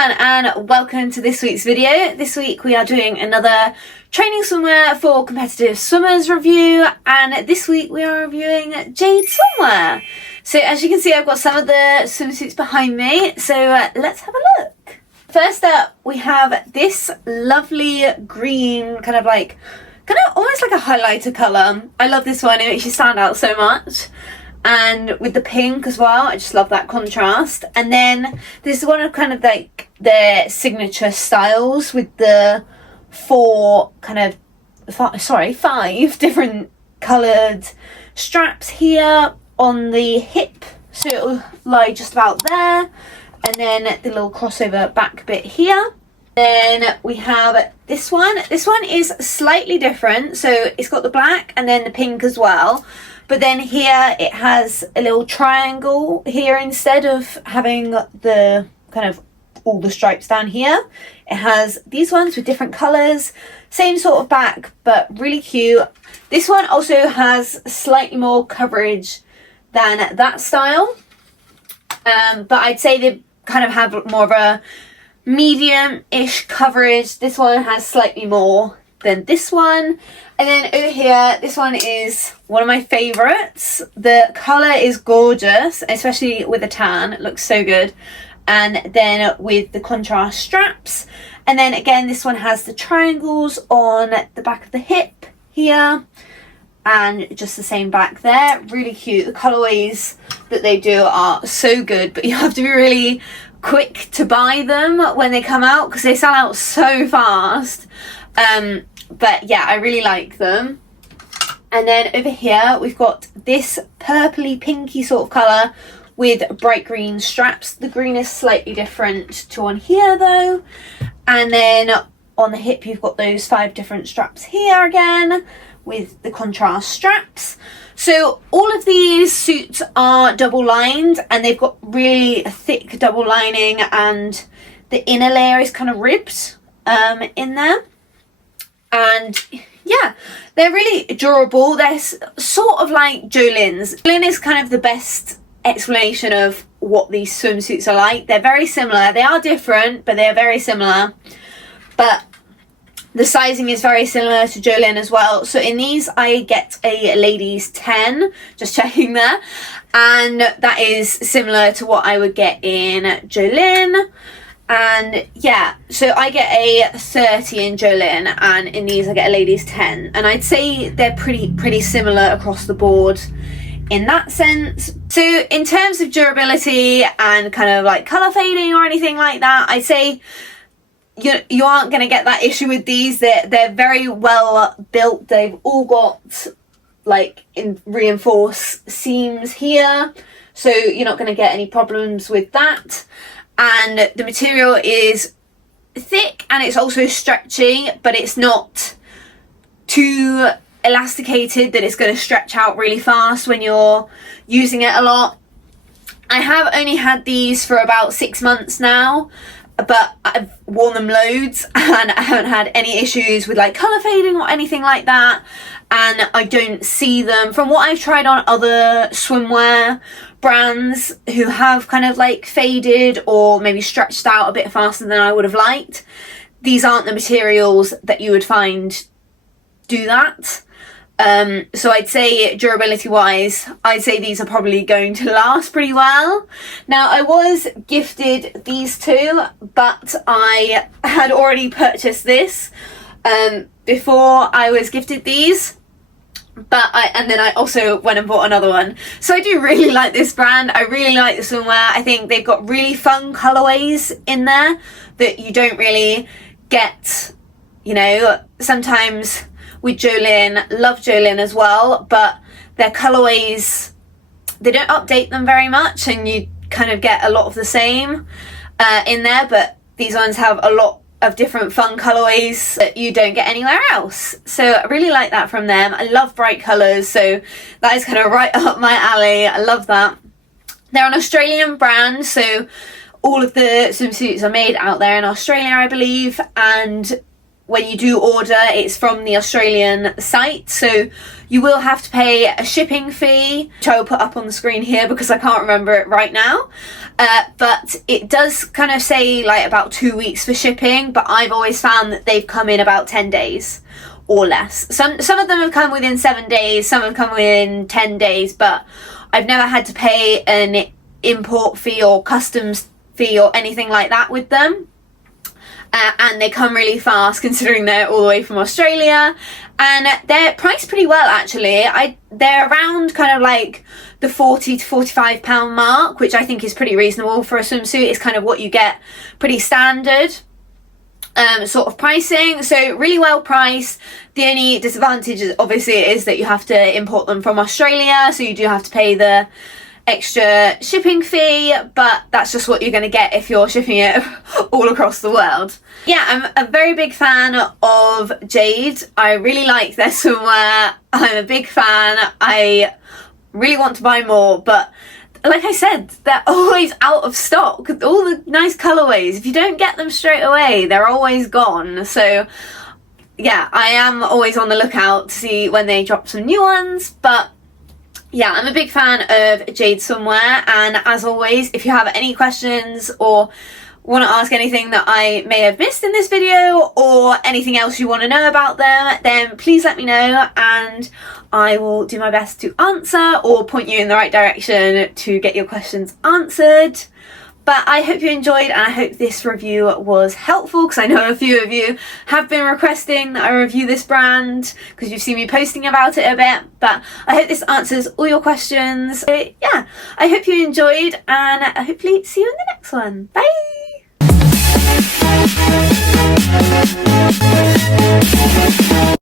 everyone and welcome to this week's video. This week we are doing another training swimwear for competitive swimmers review, and this week we are reviewing Jade swimwear. So as you can see, I've got some of the swimsuits behind me, so let's have a look. First up we have this lovely green kind of almost like a highlighter colour. I love this one, it makes you stand out so much. And with the pink as well, I just love that contrast. And then this is one of kind of like their signature styles with the five different coloured straps here on the hip, so it'll lie just about there, and then the little crossover back bit here. Then we have this one. This one is slightly different, so it's got the black and then the pink as well. But then here it has a little triangle here instead of having the kind of all the stripes down here. It has these ones with different colours, same sort of back, but really cute. This one also has slightly more coverage than that style, but I'd say they kind of have more of a medium-ish coverage. This one has slightly more than this one. And then over here, this one is one of my favourites. The colour is gorgeous, especially with a tan. It looks so good. And then with the contrast straps. And then again, this one has the triangles on the back of the hip here. And just the same back there. Really cute. The colourways that they do are so good. But you have to be really quick to buy them when they come out, because they sell out so fast. But yeah, I really like them. And then over here we've got this purpley pinky sort of colour with bright green straps. The green is slightly different to on here though. And then on the hip you've got those 5 different straps here again with the contrast straps. So all of these suits are double lined, and they've got really thick double lining, and the inner layer is kind of ribbed in there. And yeah, they're really durable. They're sort of like Jolynn's. Jolynn is kind of the best explanation of what these swimsuits are like. They're very similar. They are different, but they're very similar. But the sizing is very similar to Jolynn as well. So in these I get a ladies 10, just checking there. And that is similar to what I would get in Jolynn. And yeah, so I get a 30 in Jolynn, and in these I get a ladies 10. And I'd say they're pretty similar across the board in that sense. So in terms of durability and kind of like colour fading or anything like that, I'd say you aren't going to get that issue with these. They're very well built. They've all got like reinforced seams here, so you're not going to get any problems with that. And the material is thick and it's also stretchy, but it's not too elasticated that it's going to stretch out really fast when you're using it a lot. I have only had these for about 6 months now, but I've worn them loads and I haven't had any issues with like colour fading or anything like that. And I don't see them, from what I've tried on other swimwear brands who have kind of like faded or maybe stretched out a bit faster than I would have liked, these aren't the materials that you would find do that. So I'd say durability wise, I'd say these are probably going to last pretty well. Now I was gifted these two, but I had already purchased this before I was gifted these. And then I also went and bought another one. So I do really like this brand. I really like the swimwear. I think they've got really fun colourways in there that you don't really get, you know, sometimes with Jolynn. Love Jolynn as well, but their colourways, they don't update them very much and you kind of get a lot of the same in there, but these ones have a lot of different fun colourways that you don't get anywhere else. So I really like that from them. I love bright colours, so that is kind of right up my alley. I love that. They're an Australian brand, so all of the swimsuits are made out there in Australia, I believe, and when you do order, it's from the Australian site, so you will have to pay a shipping fee, which I will put up on the screen here because I can't remember it right now. But it does kind of say like about 2 weeks for shipping, but I've always found that they've come in about 10 days or less. Some of them have come within 7 days, some have come within 10 days, but I've never had to pay an import fee or customs fee or anything like that with them. And they come really fast considering they're all the way from Australia, and they're priced pretty well actually. They're around kind of like the £40 to £45 mark, which I think is pretty reasonable for a swimsuit. It's kind of what you get pretty standard sort of pricing, so really well priced. The only disadvantage is obviously is that you have to import them from Australia, so you do have to pay the extra shipping fee, but that's just what you're going to get if you're shipping it all across the world. Yeah, I'm a very big fan of Jade. I really like their swimwear. I'm a big fan. I really want to buy more, but like I said, they're always out of stock. All the nice colorways, if you don't get them straight away, they're always gone. So yeah, I am always on the lookout to see when they drop some new ones, but yeah, I'm a big fan of Jade Swimwear, and as always, if you have any questions or want to ask anything that I may have missed in this video or anything else you want to know about them, then please let me know and I will do my best to answer or point you in the right direction to get your questions answered. But I hope you enjoyed, and I hope this review was helpful, because I know a few of you have been requesting that I review this brand because you've seen me posting about it a bit. But I hope this answers all your questions. So yeah, I hope you enjoyed, and hopefully see you in the next one. Bye!